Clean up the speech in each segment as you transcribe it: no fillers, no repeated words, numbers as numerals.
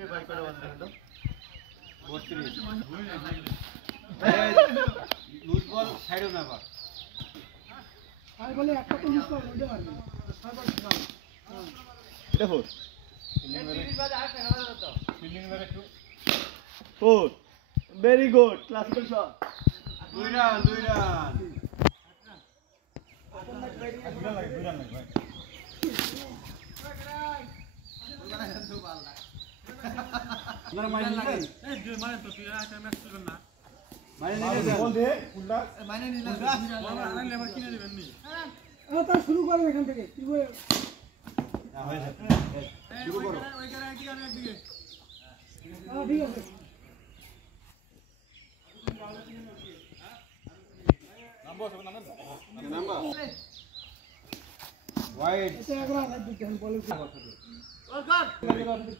এই ভাই করে বন্ধ হলো 32 লুজ বল সাইডে না বা আর বলে একটা তো মিস করে নিতে পারবে ছয়বার খেলাম এটা ফোর ফিল্ডিং এর একটু four very good classical shot দুই রান দুই রান ভাই আপনারা মাইনে নিলেন এই দুই মাইনে তো তুই একটা ম্যাচ খেলবেন না মাইনে নিলেন বল দে কুলটা মাইনে নিলেন বাবা আনলে আবার কিনে দিবেন নি তা শুরু করো এখান থেকে কি বলে না হয়ে যাবে শুরু করো ওই করে একদিকে আমি একদিকে ঠিক আছে নাম্বার নাম্বার ওয়াইড এটা একলা না দিতে হল বলে ওর কাট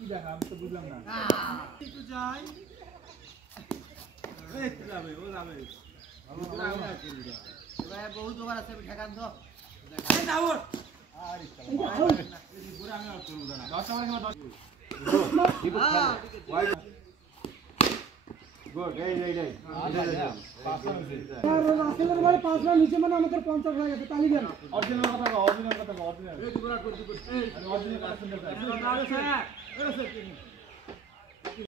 কি দেখা আমি তো বুঝলাম না একটু যাই এই যাবে ও যাবে ভাই বহুত ওভার আছে ঠেকান তো এই আউট আর পুরো আমি আউট করব না 10 ওভার খেলা 10 দীপক খেলা ওয়াইড গুড এই পাঁচ রান হইছে আর রাসেলের বলে 5 রান নিচে মানে আমাদের 50 হয়ে গেছে তালি দেন অরিজিনাল কথা অরিজিনাল এই পুরো করতে এই অরিজিনাল রাসেল